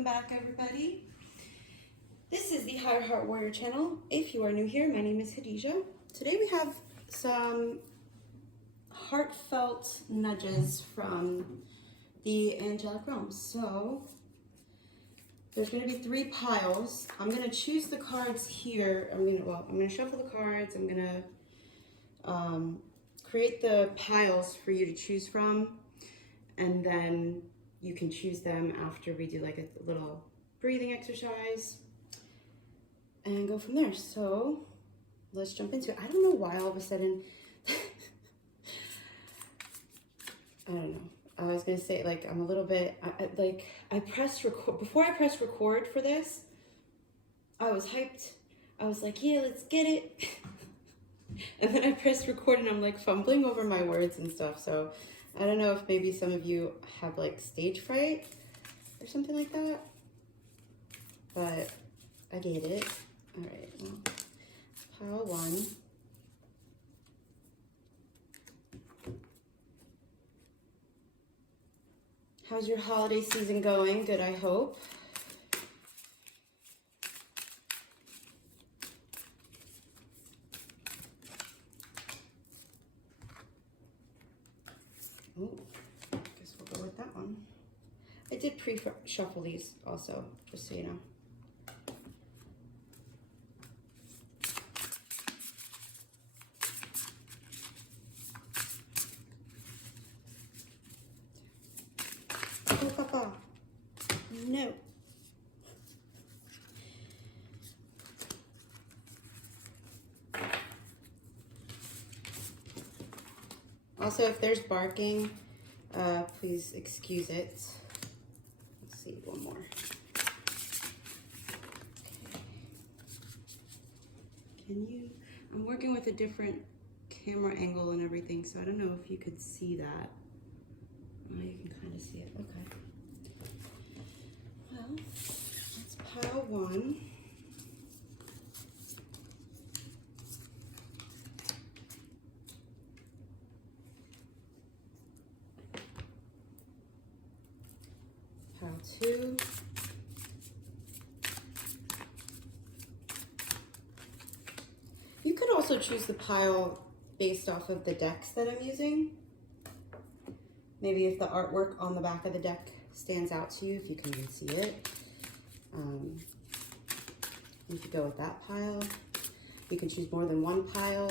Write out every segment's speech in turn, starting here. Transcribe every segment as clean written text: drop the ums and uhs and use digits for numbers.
Welcome back, everybody. This is the Higher Heart Warrior channel. If you are new here, my name is Khadijah. Today we have some heartfelt nudges from the angelic realms. So there's going to be 3 piles. I'm going to choose the cards here. I'm going to shuffle the cards. I'm going to create the piles for you to choose from, and then you can choose them after we do like a little breathing exercise and go from there. So let's jump into it. I don't know why all of a sudden, I don't know. I was gonna say, like, I'm a little bit, I pressed record, before I pressed record for this, I was hyped. I was like, yeah, let's get it. And then I pressed record and I'm like fumbling over my words and stuff. So I don't know if maybe some of you have like stage fright or something like that, but I get it. All right, well, pile 1. How's your holiday season going? Good, I hope. Oh, guess we'll go with that one. I did pre-shuffle these also, just so you know. Oh, Papa. No. Also, if there's barking, please excuse it. Let's see, one more. Okay. Can you, I'm working with a different camera angle and everything, so I don't know if you could see that. Oh, you can kind of see it, okay. Well, let's pile 1. Pile 2. You could also choose the pile based off of the decks that I'm using. Maybe if the artwork on the back of the deck stands out to you, if you can even see it. You could go with that pile. You can choose more than one pile.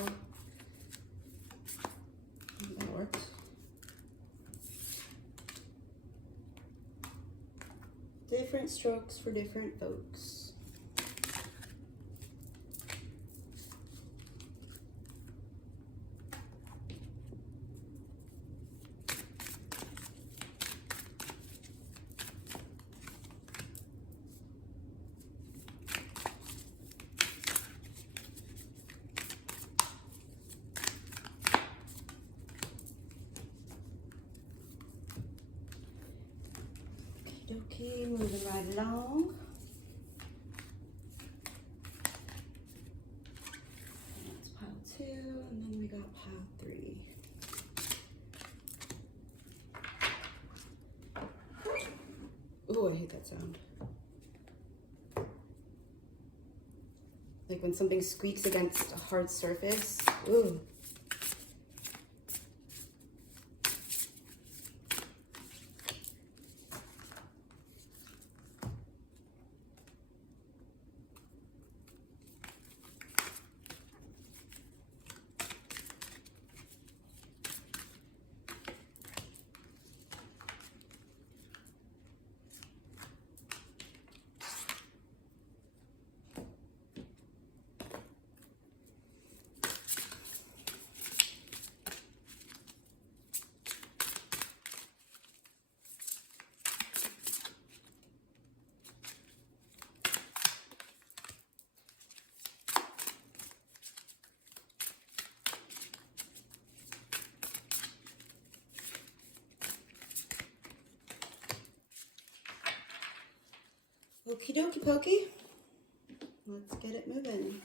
That works. Different strokes for different folks. Okay, moving right along. That's pile 2, and then we got pile 3. Oh, I hate that sound. Like when something squeaks against a hard surface. Ooh. Okie dokie pokey. Let's get it moving.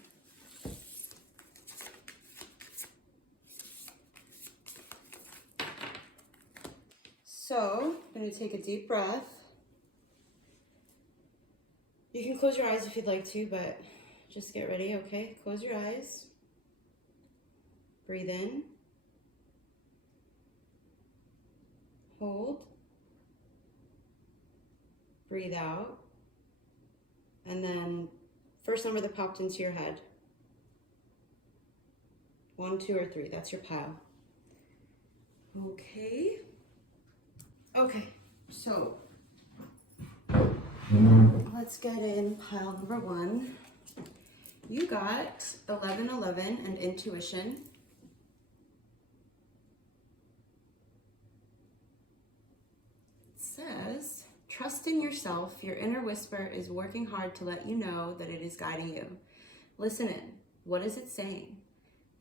So I'm going to take a deep breath. close your eyes if you'd like to, but just get ready, okay? Close your eyes. Breathe in. Hold. Breathe out. And then first number that popped into your head. 1, 2, or 3. That's your pile. Okay. Okay, so let's get in pile number 1. You got 1111 and intuition. It says, trust in yourself. Your inner whisper is working hard to let you know that it is guiding you. Listen in. What is it saying?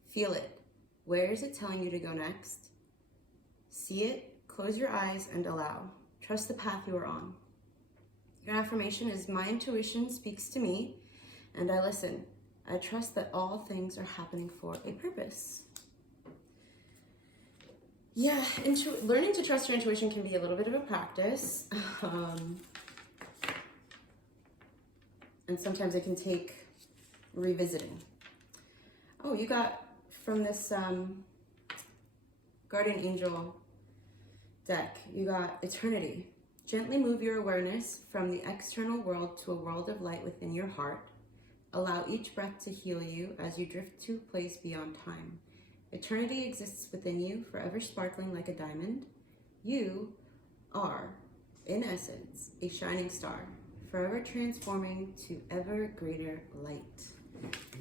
Feel it. Where is it telling you to go next? See it, close your eyes, and allow. Trust the path you are on. Your affirmation is, my intuition speaks to me, and I listen. I trust that all things are happening for a purpose. Yeah, learning to trust your intuition can be a little bit of a practice. And sometimes it can take revisiting. Oh, you got from this Guardian Angel deck, you got Eternity. Gently move your awareness from the external world to a world of light within your heart. Allow each breath to heal you as you drift to a place beyond time. Eternity exists within you, forever sparkling like a diamond. You are, in essence, a shining star, forever transforming to ever greater light.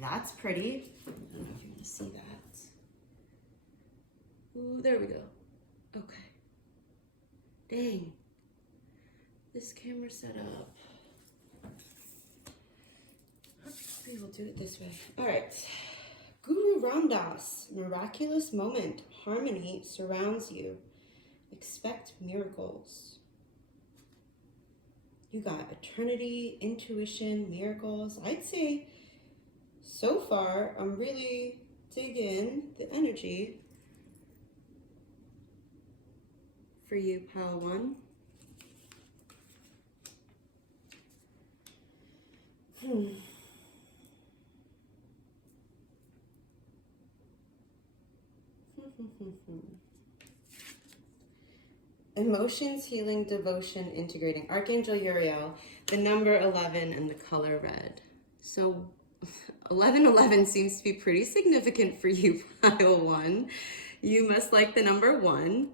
That's pretty. I don't know if you can see that. Ooh, there we go. Okay. Dang. This camera set up. Maybe we'll do it this way. All right. Guru Ramdas, miraculous moment. Harmony surrounds you. Expect miracles. You got eternity, intuition, miracles. I'd say so far, I'm really digging the energy for you, pile 1. Emotions, healing, devotion, integrating. Archangel Uriel, the number 11 and the color red. So 1111 seems to be pretty significant for you, pile 1. You must like the number 1.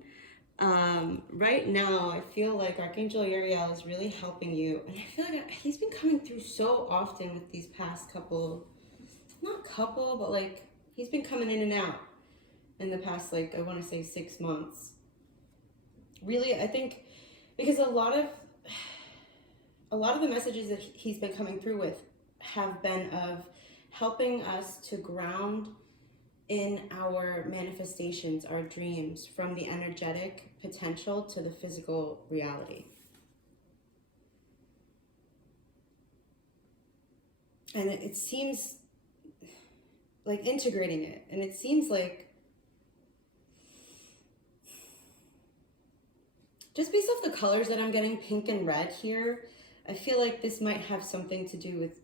Right now, I feel like Archangel Uriel is really helping you. And I feel like he's been coming through so often with these past couple, but like he's been coming in and out in the past, like, I want to say 6 months. Really, I think because a lot of the messages that he's been coming through with have been of helping us to ground in our manifestations, our dreams, from the energetic potential to the physical reality. And it seems like integrating it, and it seems like, just based off the colors that I'm getting, pink and red here, I feel like this might have something to do with,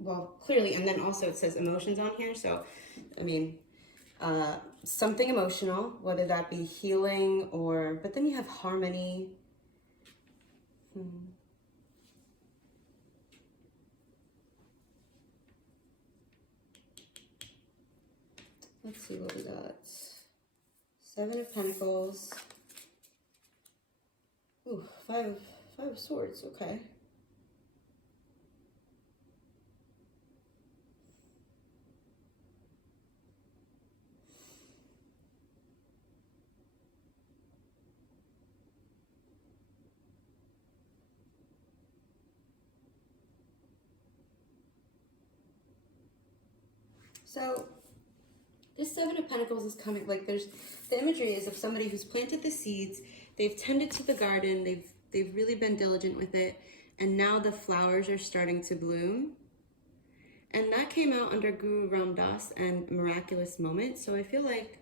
well, clearly, and then also it says emotions on here, so, I mean, something emotional, whether that be healing or, but then you have harmony. Let's see what we got. 7 of Pentacles. Ooh, 5 of Swords, okay. So this 7 of Pentacles is coming, like the imagery is of somebody who's planted the seeds, they've tended to the garden, they've really been diligent with it, and now the flowers are starting to bloom. And that came out under Guru Ramdas and miraculous moment. So I feel like,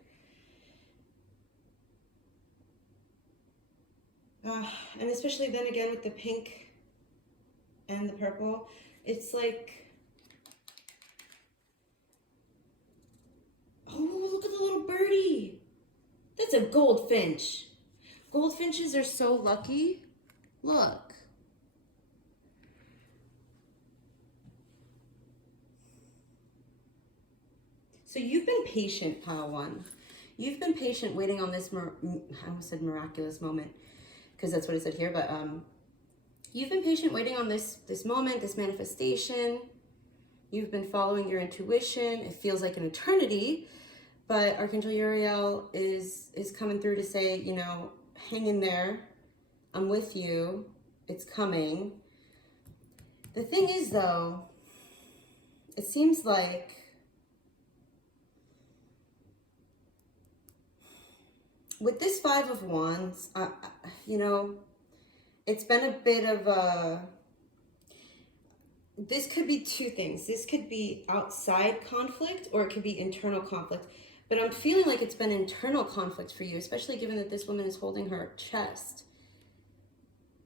and especially then again with the pink and the purple, It's like, oh, look at the little birdie. That's a goldfinch. Goldfinches are so lucky. Look. So you've been patient, pile one. You've been patient waiting on this, I almost said miraculous moment, because that's what it said here, but you've been patient waiting on this moment, this manifestation. You've been following your intuition. It feels like an eternity, but Archangel Uriel is coming through to say, you know, hang in there. I'm with you. It's coming. The thing is, though, it seems like with this Five of Wands, you know, it's been a bit of a, this could be two things. This could be outside conflict or it could be internal conflict. But I'm feeling like it's been internal conflict for you, especially given that this woman is holding her chest.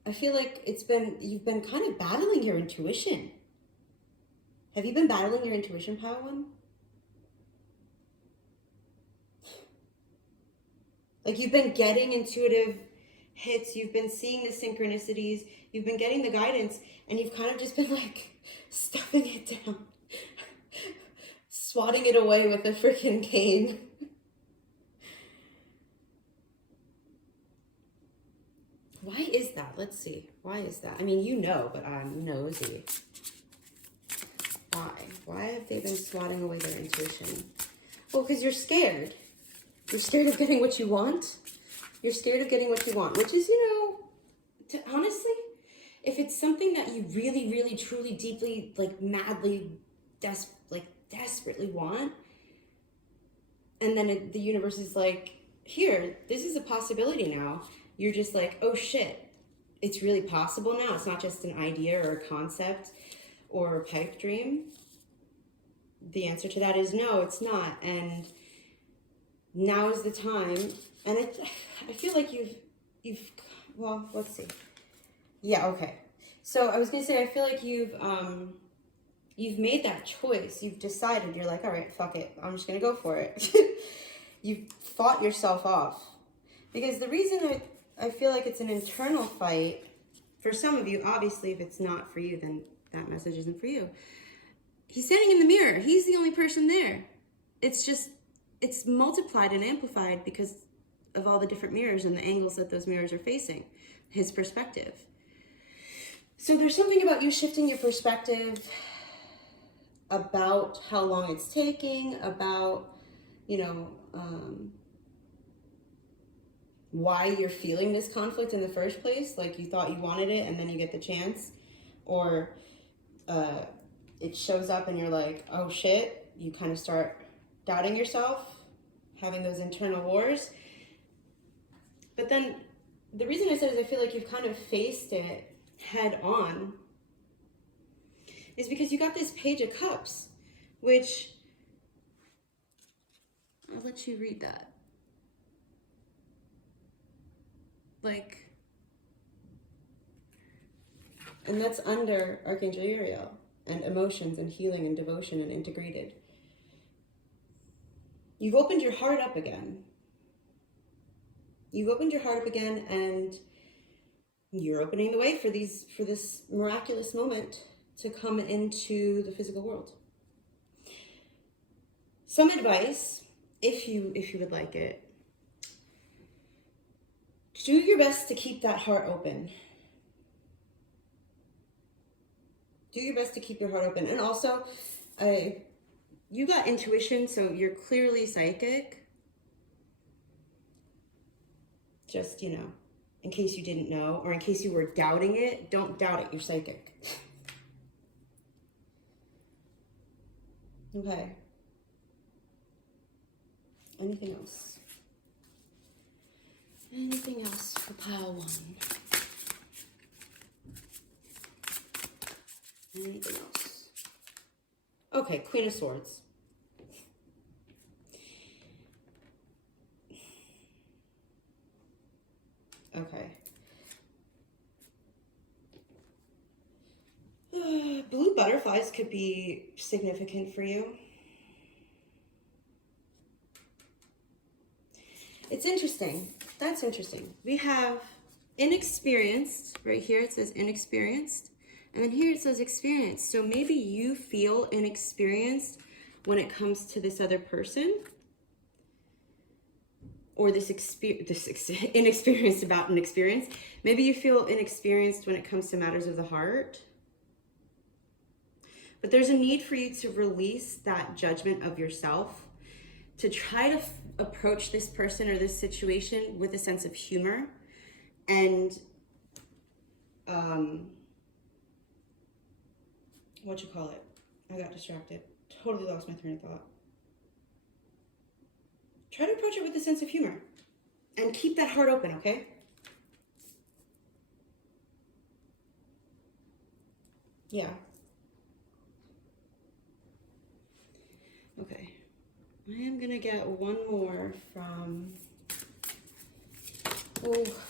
I feel like you've been kind of battling your intuition. Have you been battling your intuition, Power One? Like you've been getting intuitive hits, you've been seeing the synchronicities, you've been getting the guidance, and you've kind of just been like stuffing it down, swatting it away with a freaking cane. Why is that? Let's see. Why is that? I mean, you know, but I'm nosy. Why? Why have they been swatting away their intuition? Well, because you're scared. You're scared of getting what you want. You're scared of getting what you want, which is, you know, honestly, if it's something that you really, really, truly, deeply, like madly, desperately want, and then the universe is like, here, this is a possibility now. You're just like, oh shit, it's really possible now. It's not just an idea or a concept or a pipe dream. The answer to that is no, it's not. And now is the time. And I feel like you've, well, let's see. Yeah, okay. So I was gonna say, I feel like you've made that choice. You've decided, you're like, all right, fuck it. I'm just gonna go for it. You've fought yourself off. Because the reason I feel like it's an internal fight, for some of you, obviously, if it's not for you, then that message isn't for you. He's standing in the mirror. He's the only person there. It's just, it's multiplied and amplified because of all the different mirrors and the angles that those mirrors are facing, his perspective. So there's something about you shifting your perspective about how long it's taking, about, you know, why you're feeling this conflict in the first place. Like you thought you wanted it and then you get the chance, or it shows up and you're like, oh shit, you kind of start doubting yourself, having those internal wars. But then the reason I said is I feel like you've kind of faced it head on is because you got this Page of Cups, which I'll let you read that. Like, and that's under Archangel Uriel and emotions and healing and devotion and integrated. You've opened your heart up again. You've opened your heart up again, and you're opening the way for this miraculous moment to come into the physical world. Some advice, if you would like it. Do your best to keep that heart open. Do your best to keep your heart open. And also, you got intuition, so you're clearly psychic. Just, you know, in case you didn't know, or in case you were doubting it, don't doubt it, you're psychic. Okay. Anything else? Anything else for pile one? Anything else? Okay, Queen of Swords. Okay. Blue butterflies could be significant for you. It's interesting. That's interesting. We have inexperienced. Right here it says inexperienced. And then here it says experienced. So maybe you feel inexperienced when it comes to this other person. Or inexperienced about an experience. Maybe you feel inexperienced when it comes to matters of the heart. But there's a need for you to release that judgment of yourself, to try to approach this person or this situation with a sense of humor and what you call it? I got distracted. Totally lost my train of thought. Try to approach it with a sense of humor and keep that heart open, okay? Yeah. Okay. I am gonna get one more from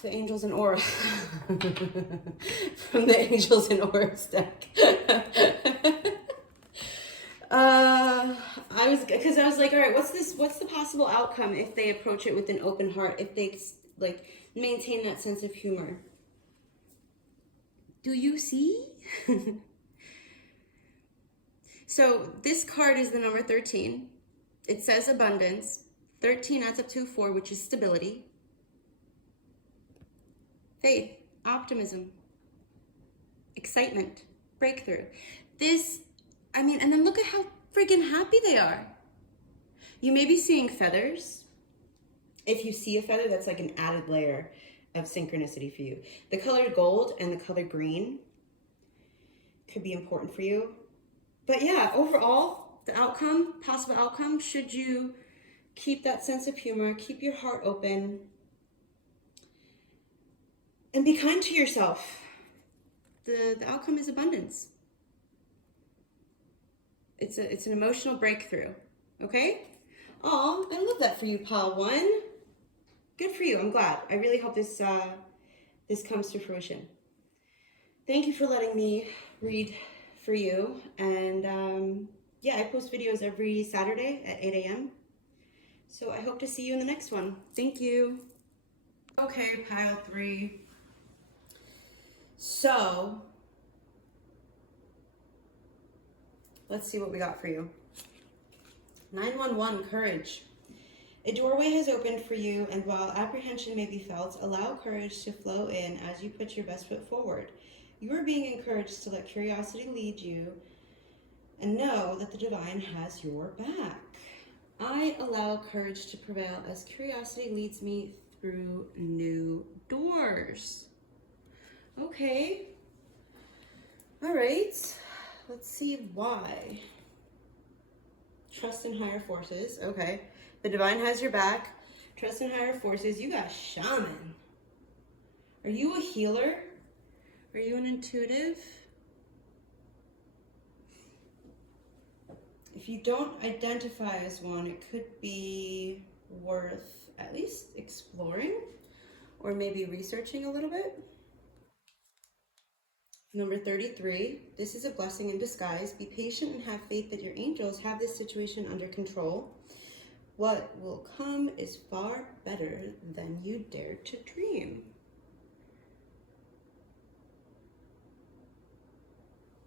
the Angels and Auras. From the Angels and Auras deck. I was like, all right, what's the possible outcome if they approach it with an open heart, if they like maintain that sense of humor? Do you see? So this card is the number 13. It says abundance. 13 adds up to 4, which is stability. Faith, optimism, excitement, breakthrough. And then look at how freaking happy they are. You may be seeing feathers. If you see a feather, that's like an added layer of synchronicity for you. The color gold and the color green could be important for you. But yeah, overall, the outcome, possible outcome, should you keep that sense of humor, keep your heart open, and be kind to yourself. The outcome is abundance. It's an emotional breakthrough, okay? Oh, I love that for you, pile 1. Good for you. I'm glad. I really hope this comes to fruition. Thank you for letting me read for you. And yeah, I post videos every Saturday at 8 a.m. So I hope to see you in the next one. Thank you. Okay, pile 3. So let's see what we got for you. 911, courage. A doorway has opened for you, and while apprehension may be felt, allow courage to flow in as you put your best foot forward. You are being encouraged to let curiosity lead you and know that the divine has your back. I allow courage to prevail as curiosity leads me through new doors. Okay. All right. Let's see why. Trust in higher forces. Okay. The divine has your back. Trust in higher forces. You got shaman. Are you a healer? Are you an intuitive? If you don't identify as one, it could be worth at least exploring or maybe researching a little bit. Number 33, this is a blessing in disguise. Be patient and have faith that your angels have this situation under control. What will come is far better than you dared to dream.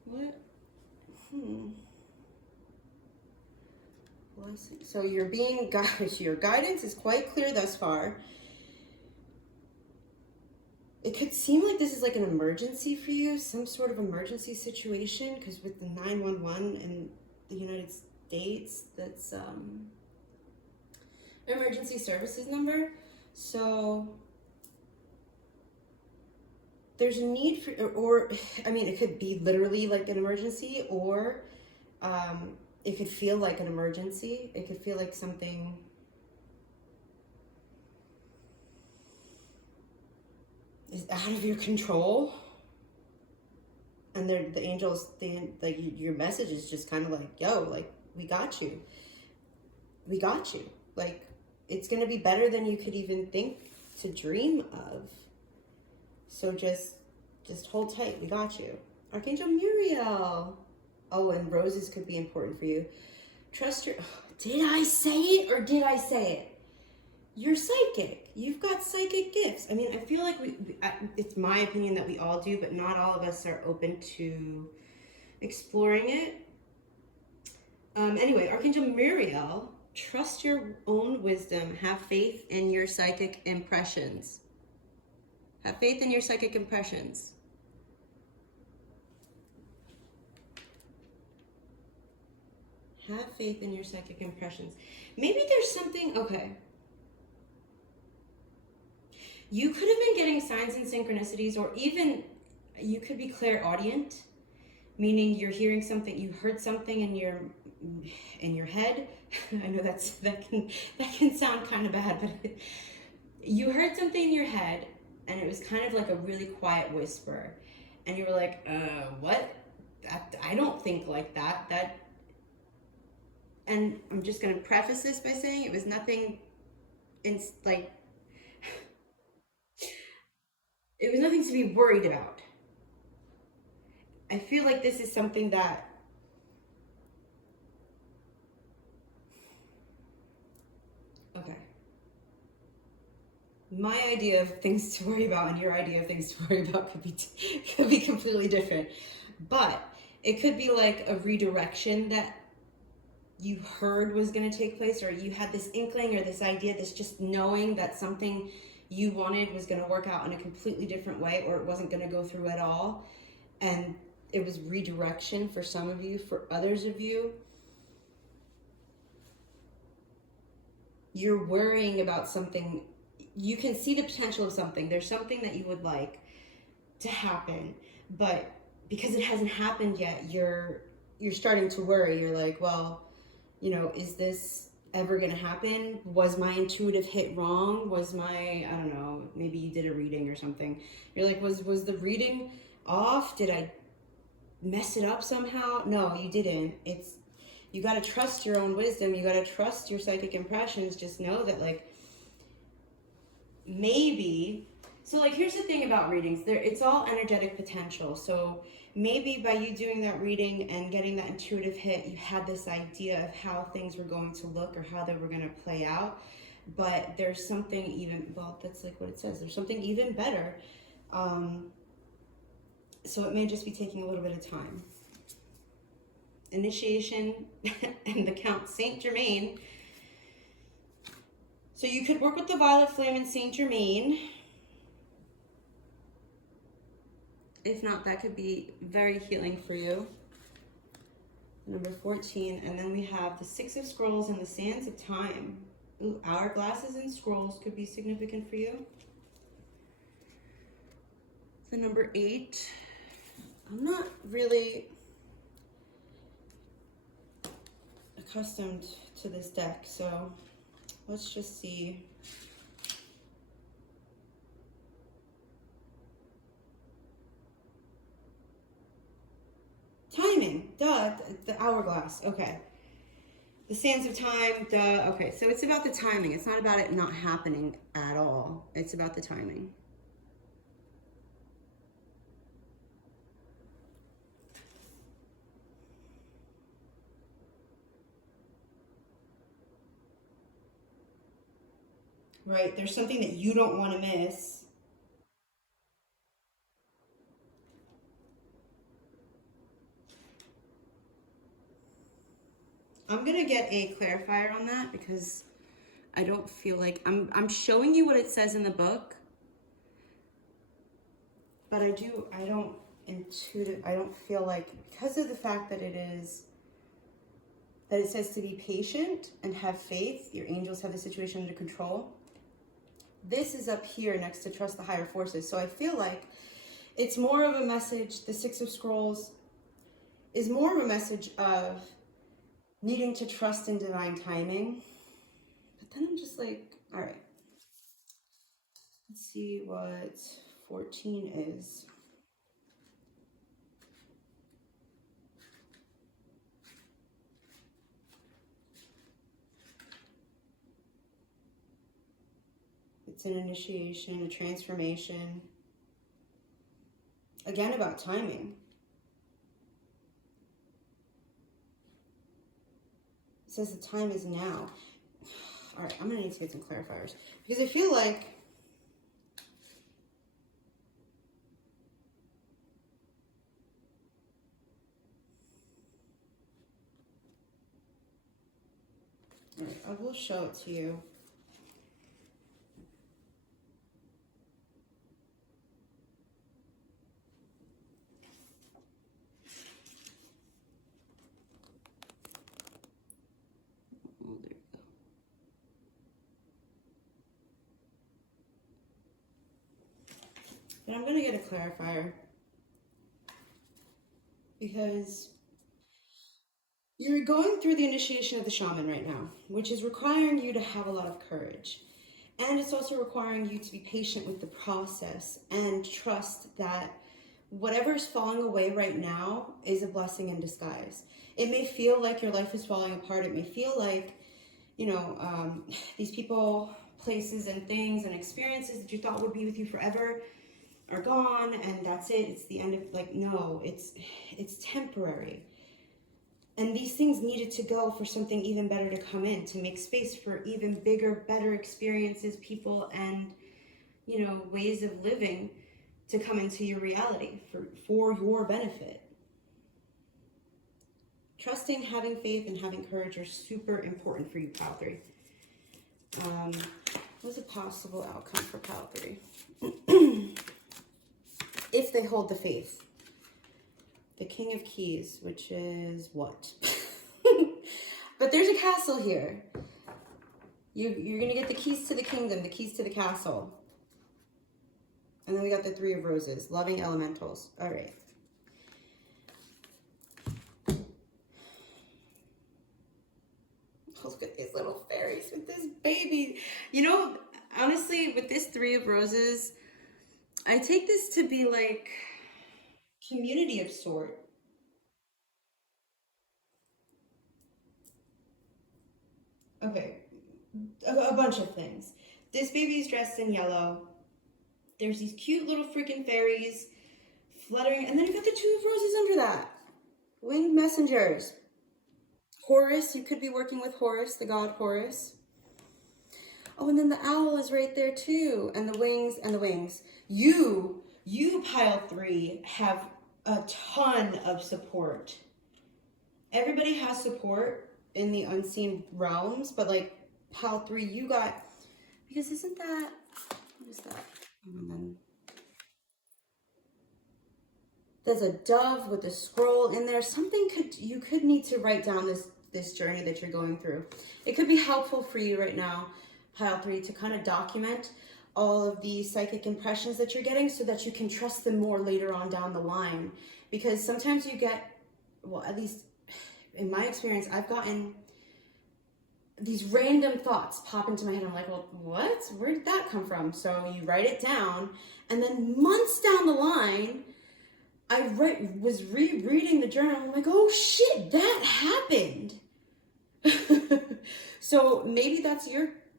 What? Blessing. So you're being guided. Your guidance is quite clear thus far. It could seem like this is like an emergency for you, some sort of emergency situation, because with the 911 in the United States, that's emergency services number. So there's a need for, it could be literally like an emergency, or it could feel like an emergency. It could feel like something is out of your control, and the angels, your message is just kind of like, yo, like, we got you, like, it's gonna be better than you could even think to dream of. So just hold tight, we got you. Archangel Muriel, Oh, and roses could be important for you. Trust your, did I say it or did I say it? You're psychic. You've got psychic gifts. I mean, I feel like it's my opinion that we all do, but not all of us are open to exploring it. Anyway, Archangel Muriel, trust your own wisdom. Have faith in your psychic impressions. Have faith in your psychic impressions. Have faith in your psychic impressions. Maybe there's something, okay. You could have been getting signs and synchronicities, or even you could be clairaudient, meaning you're hearing something, you heard something in your head. I know that can sound kind of bad, but you heard something in your head and it was kind of like a really quiet whisper. And you were like, what? I don't think like that. And I'm just going to preface this by saying it was nothing it was nothing to be worried about. I feel like this is something that okay. My idea of things to worry about and your idea of things to worry about could be completely different. But it could be like a redirection that you heard was going to take place, or you had this inkling or this idea, this just knowing that something you wanted was going to work out in a completely different way, or it wasn't going to go through at all. And it was redirection for some of you. For others of you, you're worrying about something. You can see the potential of something. There's something that you would like to happen, but because it hasn't happened yet, you're starting to worry. You're like, well, is this ever going to happen? Was my intuitive hit wrong? Was I don't know, maybe you did a reading or something. You're like, was the reading off? Did I mess it up somehow? No, you didn't. You got to trust your own wisdom. You got to trust your psychic impressions. Just know that maybe, so here's the thing about readings. It's all energetic potential. So maybe by you doing that reading and getting that intuitive hit, you had this idea of how things were going to look or how they were going to play out. But there's something even, well, that's like what it says. There's something even better. So it may just be taking a little bit of time. Initiation and the Count Saint Germain. So you could work with the Violet Flame and Saint Germain. If not, that could be very healing for you. Number 14. And then we have the Six of Scrolls and the Sands of Time. Ooh, hourglasses and scrolls could be significant for you. The number 8. I'm not really accustomed to this deck, so let's just see. Timing, duh, the hourglass, okay. The Sands of Time, duh, okay. So it's about the timing. It's not about it not happening at all. It's about the timing. Right, there's something that you don't want to miss. I'm gonna get a clarifier on that because I don't feel like I'm showing you what it says in the book, but I don't feel like, because of the fact that it says to be patient and have faith, your angels have the situation under control. This is up here next to trust the higher forces. So I feel like it's more of a message, the Six of Scrolls is more of a message of needing to trust in divine timing. But then I'm just like, all right, let's see what 14 is. It's an initiation, a transformation. Again, about timing. It says the time is now. All right, I'm gonna need to get some clarifiers because I feel like all right, I will show it to you. Oh, there you go. But I'm gonna get a clarifier because you're going through the initiation of the shaman right now, which is requiring you to have a lot of courage. And it's also requiring you to be patient with the process and trust that whatever's falling away right now is a blessing in disguise. It may feel like your life is falling apart. It may feel like, you know, these people, places, and things and experiences that you thought would be with you forever are gone and that's it. It's the end of, like, no, it's temporary. And these things needed to go for something even better to come in, to make space for even bigger, better experiences, people, and, you know, ways of living to come into your reality for your benefit. Trusting, having faith, and having courage are super important for you, Pile 3. What's a possible outcome for Pile 3? If they hold the faith. The King of Keys, which is what? But there's a castle here. You're going to get the keys to the kingdom, the keys to the castle. And then we got the Three of Roses, loving elementals. All right. Oh, look at these little fairies with this baby. You know, honestly, with this Three of Roses, I take this to be like community of sort. Okay, a bunch of things. This baby is dressed in yellow. There's these cute little freaking fairies fluttering, and then you got the Two of Roses under that. Winged messengers. Horus, you could be working with Horus, the god Horus. Oh, and then the owl is right there too, and the wings, and the wings. You Pile 3 have a ton of support. Everybody has support in the unseen realms, but like Pile 3, you got, because isn't that, what is that? And then there's a dove with a scroll in there. Something you could need to write down this journey that you're going through. It could be helpful for you right now, Pile 3, to kind of document all of the psychic impressions that you're getting so that you can trust them more later on down the line. Because sometimes you get, well, at least in my experience, I've gotten these random thoughts pop into my head. I'm like, well, what? Where did that come from? So you write it down, and then months down the line, I was rereading the journal. I'm like, oh shit, that happened. So maybe that's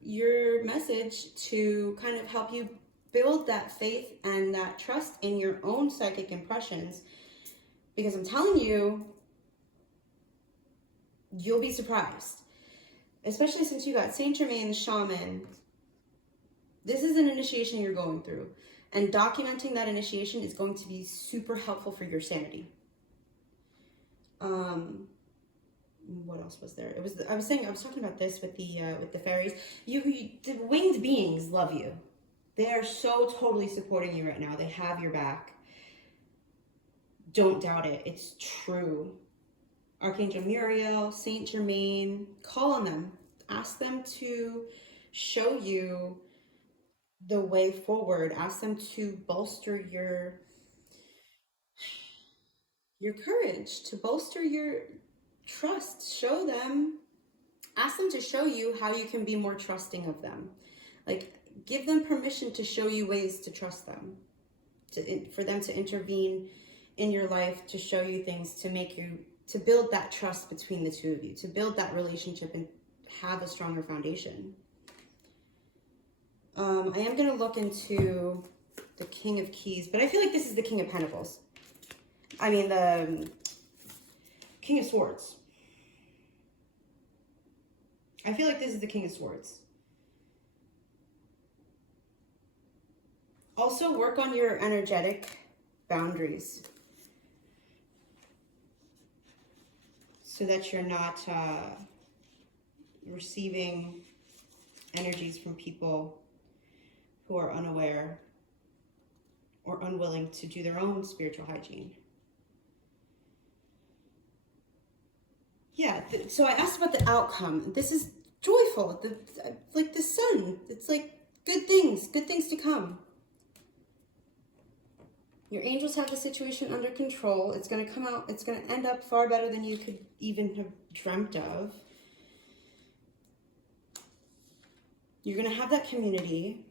your message to kind of help you build that faith and that trust in your own psychic impressions. Because I'm telling you, you'll be surprised. Especially since you got Saint Germain, the shaman. This is an initiation you're going through. And documenting that initiation is going to be super helpful for your sanity. What else was there? I was talking about this with the fairies. The winged beings love you. They are so totally supporting you right now. They have your back. Don't doubt it. It's true. Archangel Muriel, Saint Germain, call on them. Ask them to show you the way forward. Ask them to bolster your courage, to bolster your trust. Show them, ask them to show you how you can be more trusting of them. Like, give them permission to show you ways to trust them, for them to intervene in your life, to show you things, to build that trust between the two of you, to build that relationship and have a stronger foundation. I am going to look into the King of Keys, but I feel like this is the King of Pentacles. I mean, the King of Swords. I feel like this is the King of Swords. Also, work on your energetic boundaries so that you're not receiving energies from people who are unaware or unwilling to do their own spiritual hygiene. Yeah, so I asked about the outcome. This is joyful, like the sun. It's like good things to come. Your angels have the situation under control. It's going to come out, it's going to end up far better than you could even have dreamt of. You're going to have that community.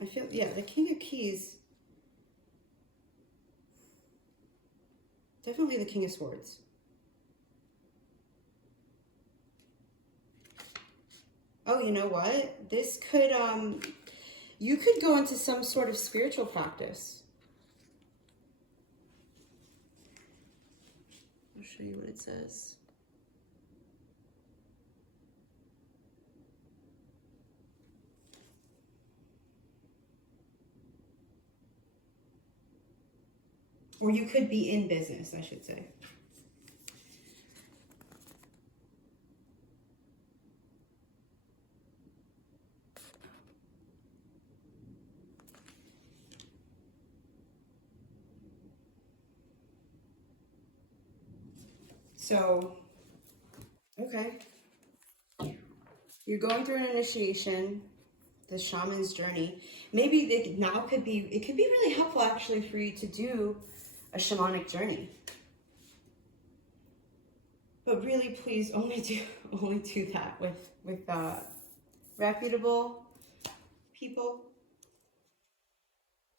I feel, yeah, the King of Keys. Definitely the King of Swords. Oh, you know what? This could, you could go into some sort of spiritual practice. I'll show you what it says. Or you could be in business, I should say. So, okay. You're going through an initiation, the shaman's journey. Maybe it could be really helpful actually for you to do a shamanic journey. But really, please only do that with reputable people.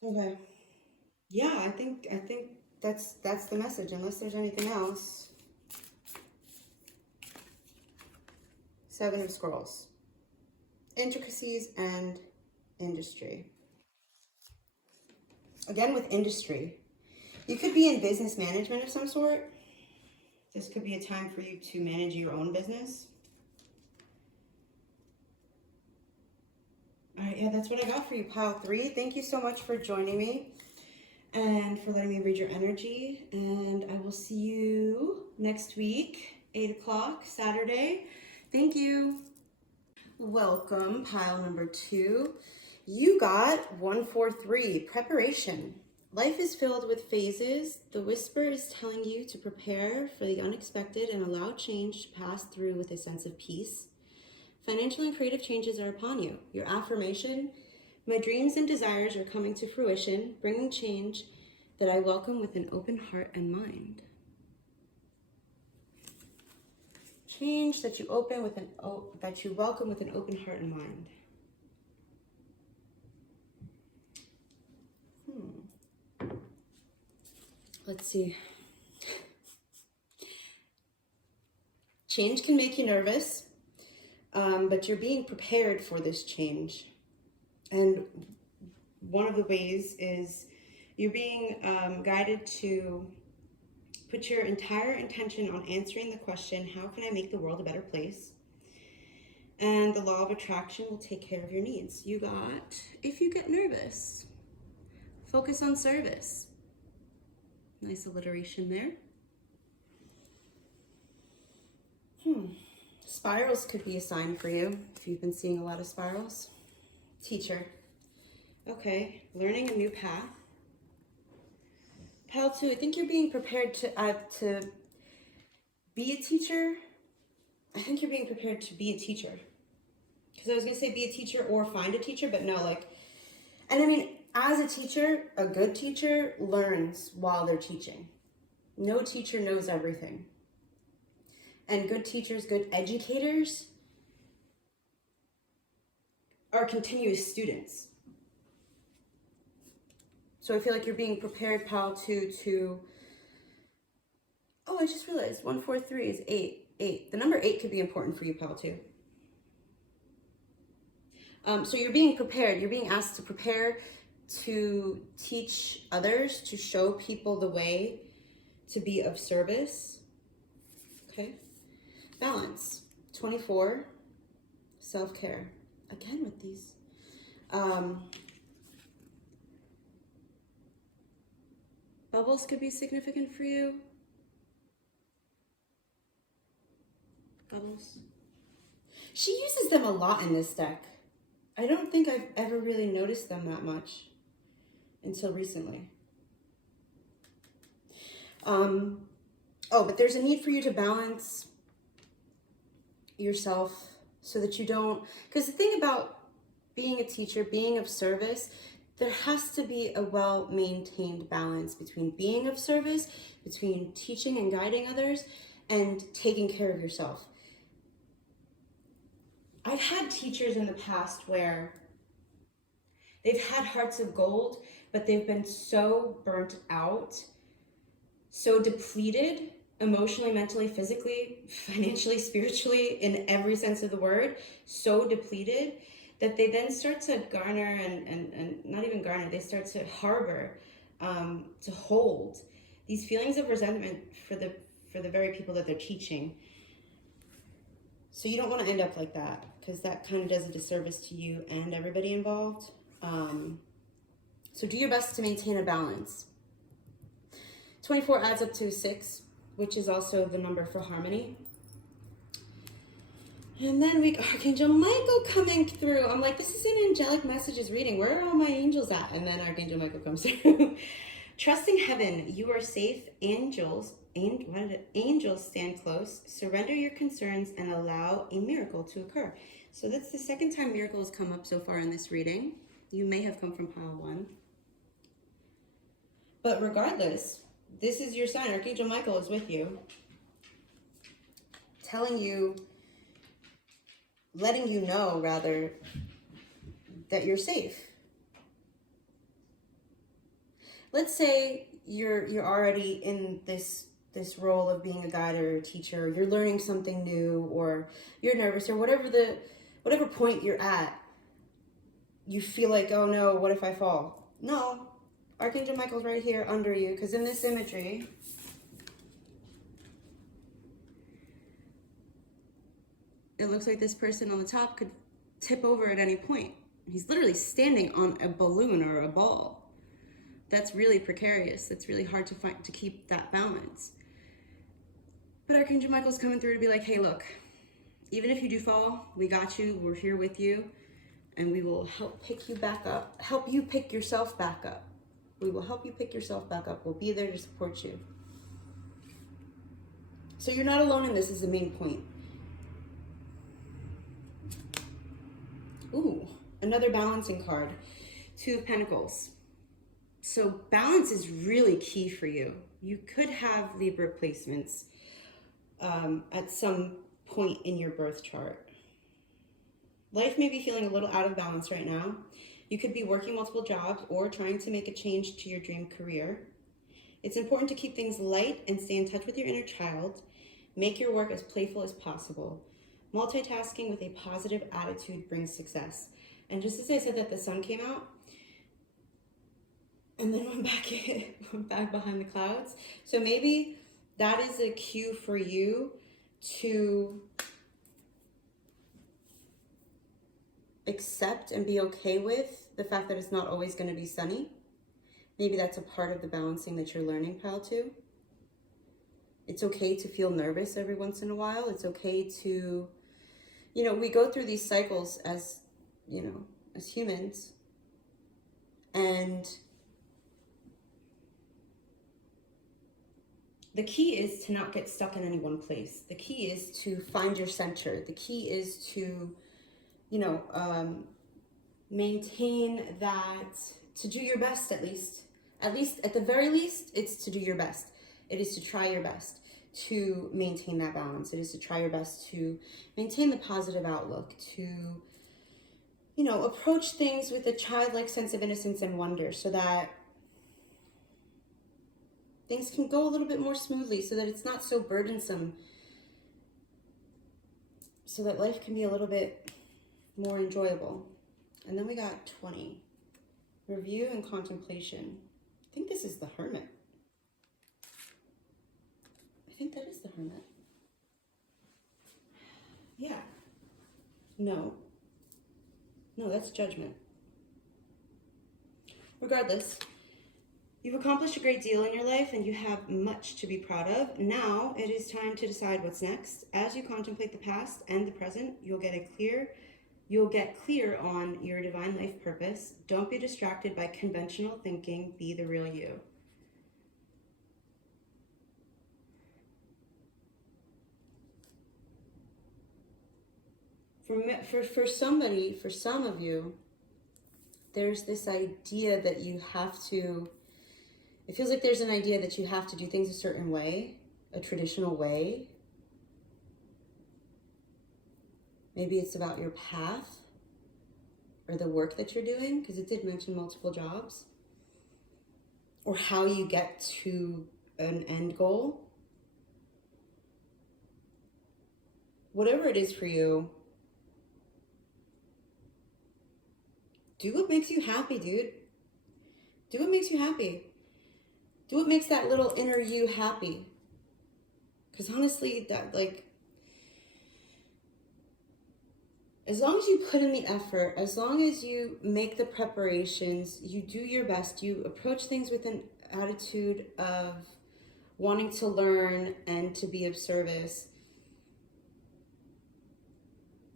Okay. Yeah, I think that's the message, unless there's anything else. 7 of Scrolls. Intricacies and industry. Again, with industry. You could be in business management of some sort. This could be a time for you to manage your own business. All right, yeah, that's what I got for you, pile 3. Thank you so much for joining me and for letting me read your energy. And I will see you next week, 8 o'clock, Saturday. Thank you. Welcome, pile number 2. You got 143, preparation. Life is filled with phases. The whisper is telling you to prepare for the unexpected and allow change to pass through with a sense of peace. Financial and creative changes are upon you. Your affirmation, my dreams and desires are coming to fruition, bringing change that I welcome with an open heart and mind. Change that you welcome with an open heart and mind. Let's see. Change can make you nervous, but you're being prepared for this change. And one of the ways is you're being guided to put your entire intention on answering the question, how can I make the world a better place? And the law of attraction will take care of your needs. You got, if you get nervous, focus on service. Nice alliteration there. Spirals could be a sign for you if you've been seeing a lot of spirals. Teacher. Okay, learning a new path. Pile 2, I think you're being prepared to be a teacher. I think you're being prepared to be a teacher. Because I was going to say be a teacher or find a teacher, but no, and I mean, as a teacher, a good teacher learns while they're teaching. No teacher knows everything. And good teachers, good educators are continuous students. So I feel like you're being prepared, pile 2, to, oh, I just realized 143 is 8. The number 8 could be important for you, pile 2. So you're being prepared. You're being asked to prepare to teach others, to show people the way, to be of service. Okay. Balance. 24. Self-care. Again with these. Bubbles could be significant for you. Bubbles. She uses them a lot in this deck. I don't think I've ever really noticed them that much until recently. Oh, but there's a need for you to balance yourself so that you don't, because the thing about being a teacher, being of service, there has to be a well-maintained balance between being of service, between teaching and guiding others, and taking care of yourself. I've had teachers in the past where they've had hearts of gold, but they've been so burnt out, so depleted, emotionally, mentally, physically, financially, spiritually, in every sense of the word, so depleted that they then start to garner and not even garner, they start to harbor, to hold these feelings of resentment for the very people that they're teaching. So you don't want to end up like that, because that kind of does a disservice to you and everybody involved. So do your best to maintain a balance. 24 adds up to 6, which is also the number for harmony. And then we got Archangel Michael coming through. I'm like, this is an angelic messages reading. Where are all my angels at? And then Archangel Michael comes through. Trusting heaven, you are safe. Angels stand close. Surrender your concerns and allow a miracle to occur. So that's the second time miracle has come up so far in this reading. You may have come from pile 1. But regardless, this is your sign. Archangel Michael is with you, telling you, letting you know, rather, that you're safe. Let's say you're already in this role of being a guide or a teacher, you're learning something new, or you're nervous, or whatever point you're at, you feel like, oh no, what if I fall? No, Archangel Michael's right here under you, because in this imagery, it looks like this person on the top could tip over at any point. He's literally standing on a balloon or a ball. That's really precarious. It's really hard to keep that balance. But Archangel Michael's coming through to be like, hey, look, even if you do fall, we got you, we're here with you, and we will help pick you back up, help you pick yourself back up. We will help you pick yourself back up. We'll be there to support you. So you're not alone in this is the main point. Ooh, another balancing card. 2 of Pentacles. So balance is really key for you. You could have Libra placements at some point in your birth chart. Life may be feeling a little out of balance right now. You could be working multiple jobs or trying to make a change to your dream career. It's important to keep things light and stay in touch with your inner child. Make your work as playful as possible. Multitasking with a positive attitude brings success. And just as I said that the sun came out, and then went back behind the clouds. So maybe that is a cue for you to accept and be okay with the fact that it's not always going to be sunny. Maybe that's a part of the balancing that you're learning, pile 2. It's okay to feel nervous every once in a while. It's okay to, we go through these cycles as, as humans. And the key is to not get stuck in any one place. The key is to find your center. The key is to, maintain that, to do your best at least. At the very least, it's to do your best. It is to try your best to maintain that balance. It is to try your best to maintain the positive outlook, to, approach things with a childlike sense of innocence and wonder so that things can go a little bit more smoothly, so that it's not so burdensome, so that life can be a little bit more enjoyable. And then we got 20. Review and contemplation. I think this is the Hermit. think that is the Hermit. Yeah. No. No, that's Judgment. Regardless, you've accomplished a great deal in your life and you have much to be proud of. Now it is time to decide what's next. As you contemplate the past and the present, you'll get clear on your divine life purpose. Don't be distracted by conventional thinking. Be the real you. For somebody, for some of you, there's this idea that you have to, it feels like there's an idea that you have to do things a certain way, a traditional way. Maybe it's about your path or the work that you're doing, because it did mention multiple jobs, or how you get to an end goal. Whatever it is for you, do what makes you happy, dude. Do what makes you happy. Do what makes that little inner you happy. Because honestly, that, like, as long as you put in the effort, as long as you make the preparations, you do your best, you approach things with an attitude of wanting to learn and to be of service,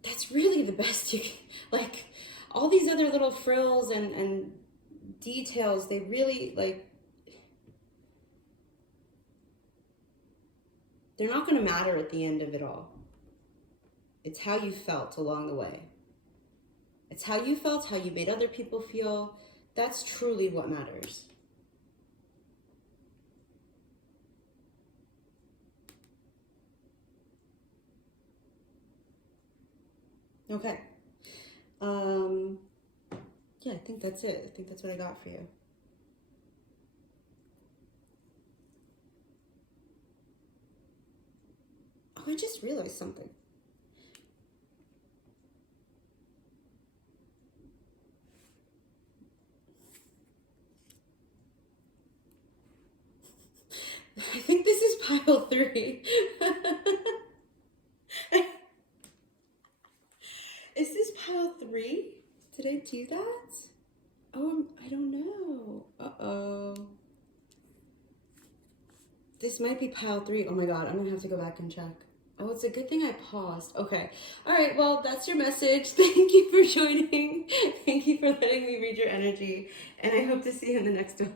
that's really the best you can, like, all these other little frills and details, they really, like, they're not going to matter at the end of it all. It's how you felt along the way. It's how you felt, how you made other people feel. That's truly what matters. Okay. Yeah, I think that's it. I think that's what I got for you. Oh, I just realized something. I think this is pile 3. Is this pile 3? Did I do that? Oh, I don't know. Uh-oh. This might be pile 3. Oh my God, I'm gonna have to go back and check. Oh, it's a good thing I paused. Okay. All right, well, that's your message. Thank you for joining. Thank you for letting me read your energy. And I hope to see you in the next one.